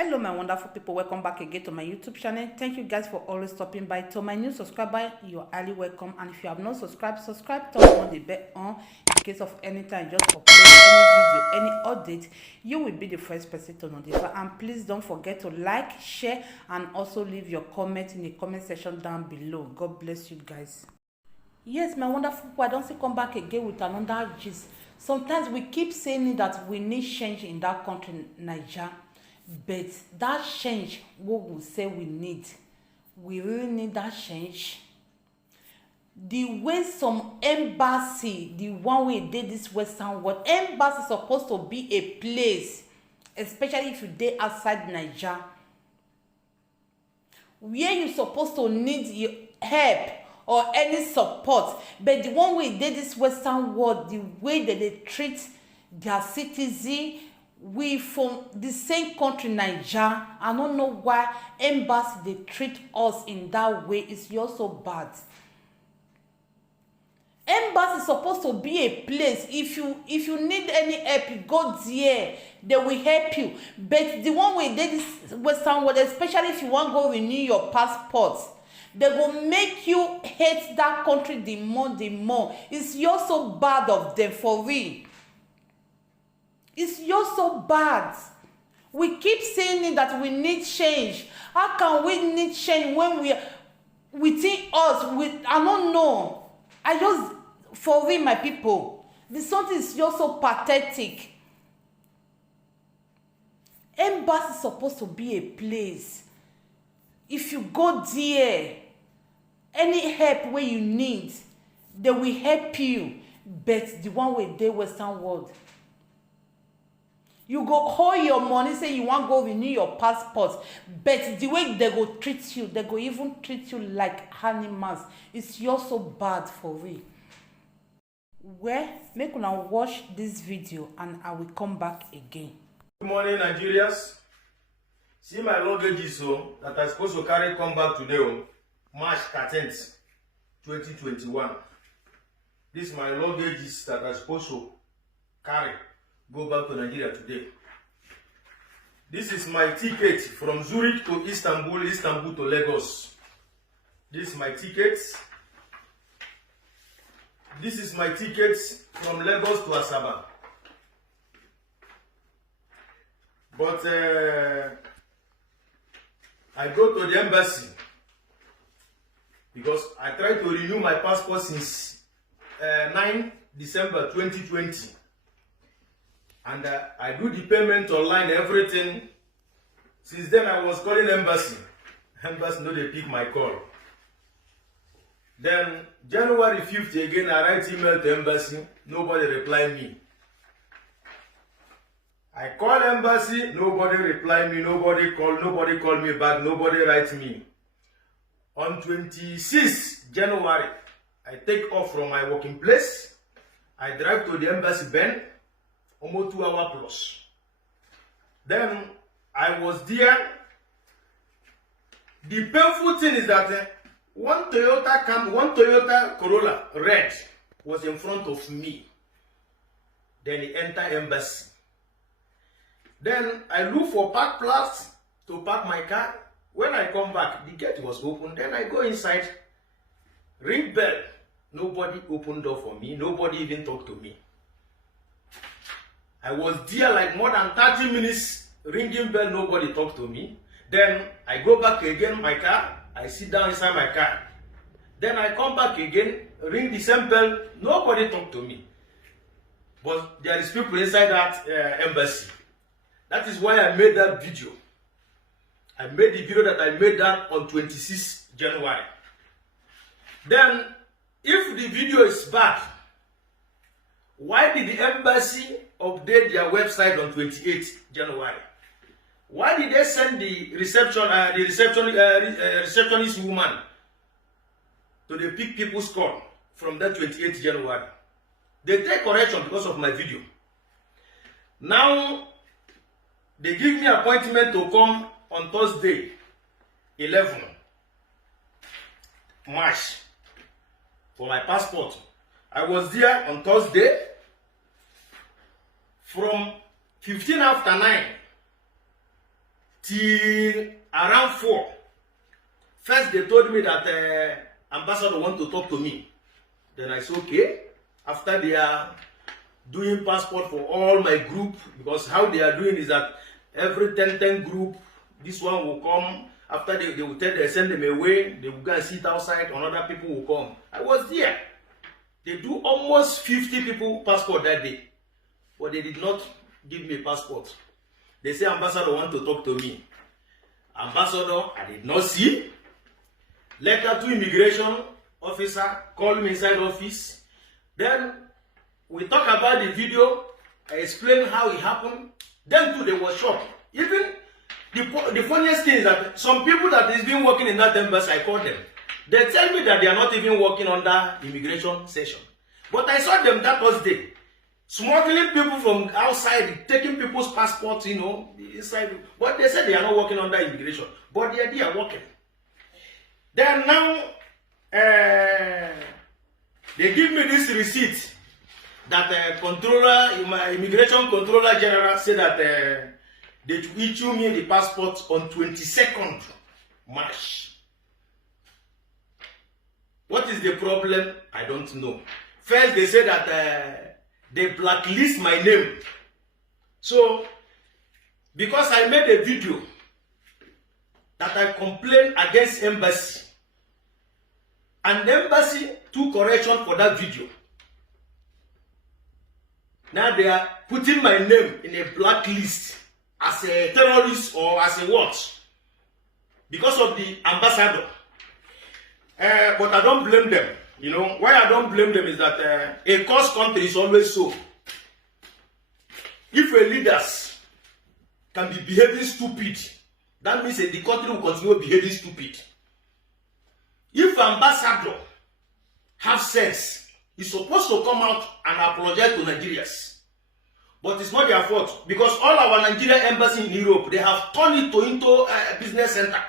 Hello my wonderful people, welcome back again to my YouTube channel. Thank you guys for always stopping by. To my new subscriber, you're highly welcome, and if you have not subscribed, turn on the bell on in case of anytime just upload any video, any update, you will be the first person to notify. And please don't forget to like, share, and also leave your comment in the comment section down below. God bless you guys. Yes, my wonderful people, I don't see come back again with another gist. Sometimes we keep saying that we need change in that country, Nigeria. But that change, what we say we need, we really need that change. The way some embassy, the one way did this Western world, embassy is supposed to be a place, especially if you dey outside Nigeria, where you supposed to need your help or any support. But the one way did this Western world, the way that they treat their citizens, we from the same country, Nigeria. I don't know why embassy they treat us in that way. It's also bad. Embassy is supposed to be a place. If you need any help, you go there, they will help you. But the one way they this Western world, especially if you want to go renew your passport, they will make you hate that country the more. It's also bad of them, for real. It's just so bad. We keep saying that we need change. How can we need change when we within us? I don't know. For real, my people, this something is just so pathetic. Embassy is supposed to be a place. If you go there, any help where you need, they will help you. But the one way they Western world, you go hold your money, say you want to go renew your passport, but the way they go treat you, they go even treat you like animals. It's just so bad, for real. Well, make una watch this video and I will come back again. Good morning, Nigerians. See my luggage that I'm supposed to carry come back today, March 13th, 2021. This is my luggage that I'm supposed to carry go back to Nigeria today. This is my ticket from Zurich to Istanbul, Istanbul to Lagos. This is my ticket. This is my ticket from Lagos to Asaba. But I go to the embassy because I tried to renew my passport since 9 December 2020. And I do the payment online, everything. Since then, I was calling embassy. Embassy no they pick my call. Then January 5th again, I write email to embassy. Nobody reply me. I call embassy. Nobody reply me. Nobody call me back. Nobody write me. On 26th January, I take off from my working place. I drive to the embassy Ben. Almost 2 hours plus. Then I was there. The painful thing is that one Toyota Corolla red was in front of me. Then he entered embassy. Then I look for park place to park my car. When I come back, the gate was open. Then I go inside, ring bell. Nobody opened door for me. Nobody even talked to me. I was there like more than 30 minutes, ringing bell, nobody talked to me. Then I go back again, my car, I sit down inside my car. Then I come back again, ring the same bell, nobody talked to me. But there is people inside that embassy. That is why I made that video. I made the video that I made that on 26 January. Then, if the video is bad, why did the embassy update their website on 28th January? Why did they send the receptionist woman to the pick people's call from that 28th January? They take correction because of my video. Now, they give me appointment to come on Thursday, 11 March, for my passport. I was there on Thursday from 15 after 9 till around 4. First, they told me that ambassador want to talk to me. Then I said, okay. After they are doing passport for all my group, because how they are doing is that every 10 group, this one will come. After they will tell they send them away, they will go and sit outside, another people will come. I was there. They do almost 50 people passport that day. But they did not give me a passport. They say ambassador want to talk to me. Ambassador, I did not see. Letter to immigration officer, called me inside office. Then we talk about the video. I explained how it happened. Then too, they were shocked. Even the funniest thing is that some people that has been working in that embassy, I called them. They tell me that they are not even working under immigration session. But I saw them that Thursday, smuggling people from outside, taking people's passports, you know, inside. But they said they are not working under immigration. But they are working. Then now, they give me this receipt that my immigration controller general said that they issue me the passport on 22nd March. What is the problem? I don't know. First, they said that they blacklist my name. So, because I made a video that I complained against embassy, and the embassy took correction for that video. Now they are putting my name in a blacklist as a terrorist or as a what? Because of the ambassador. But I don't blame them. You know, why I don't blame them is that a cursed country is always so. If a leaders can be behaving stupid, that means the country will continue behaving stupid. If ambassador have sense, he's supposed to come out and apologize to Nigerians. But it's not their fault, because all our Nigerian embassy in Europe, they have turned it into a business center.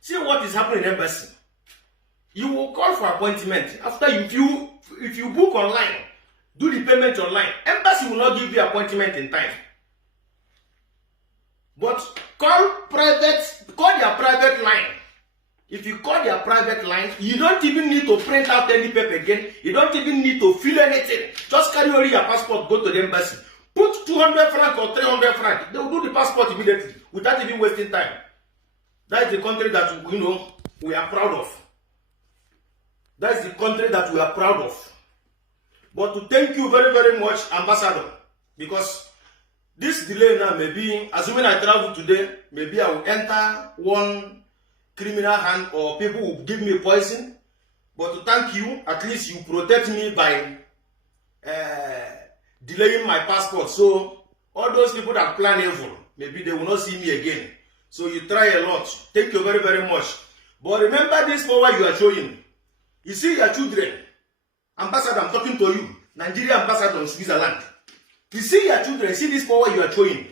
See what is happening in embassy. You will call for appointment. After if you book online, do the payment online, embassy will not give you appointment in time. But call their private line. If you call their private line, you don't even need to print out any paper again. You don't even need to fill anything. Just carry only your passport, go to the embassy. Put 200 francs or 300 francs. They will do the passport immediately without even wasting time. That is the country that, you know, we are proud of. That is the country that we are proud of. But to thank you very, very much, Ambassador, because this delay now may be, assuming I travel today, maybe I will enter one criminal hand or people will give me poison. But to thank you, at least you protect me by delaying my passport. So all those people that plan evil, maybe they will not see me again. So you try a lot. Thank you very, very much. But remember this power you are showing. You see your children. Ambassador, I'm talking to you. Nigeria ambassador in Switzerland. You see your children, see this power you are showing.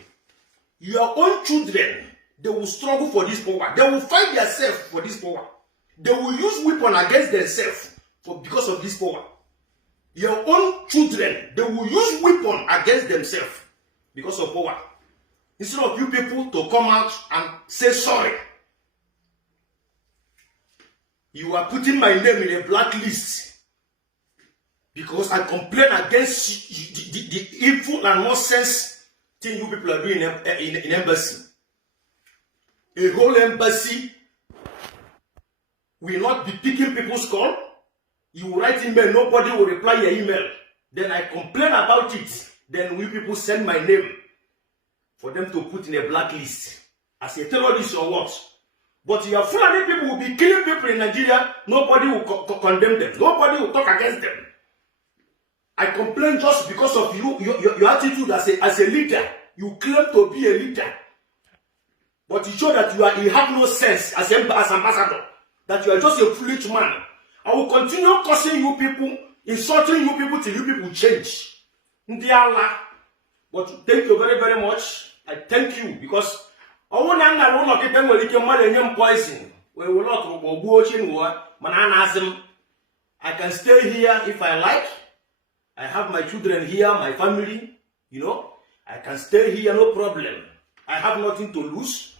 Your own children, they will struggle for this power. They will fight themselves for this power. They will use weapon against themselves because of this power. Your own children, they will use weapon against themselves because of power. Instead of you people to come out and say sorry. You are putting my name in a blacklist because I complain against the evil and nonsense thing you people are doing in embassy. A whole embassy will not be picking people's call. You will write email, nobody will reply your email. Then I complain about it. Then we people send my name for them to put in a blacklist as a terrorist or what. But your Fulani people will be killing people in Nigeria. Nobody will condemn them. Nobody will talk against them. I complain just because of your attitude as a leader. You claim to be a leader. But you show that you have no sense as ambassador. That you are just a foolish man. I will continue cursing you people, insulting you people till you people change. But thank you very, very much. I thank you because I can stay here if I like. I have my children here, my family, you know. I can stay here, no problem. I have nothing to lose.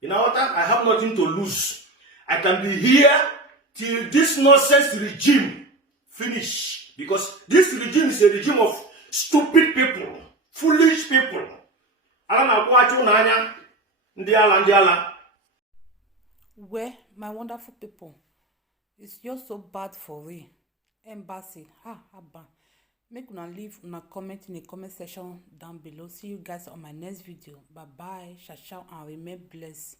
You know what? I have nothing to lose. I can be here till this nonsense regime finish. Because this regime is a regime of stupid people, foolish people. Where my wonderful people, it's just so bad for we. Embassy, abba. Make una leave una comment in the comment section down below. See you guys on my next video. Bye bye, ciao, ciao, and remain blessed.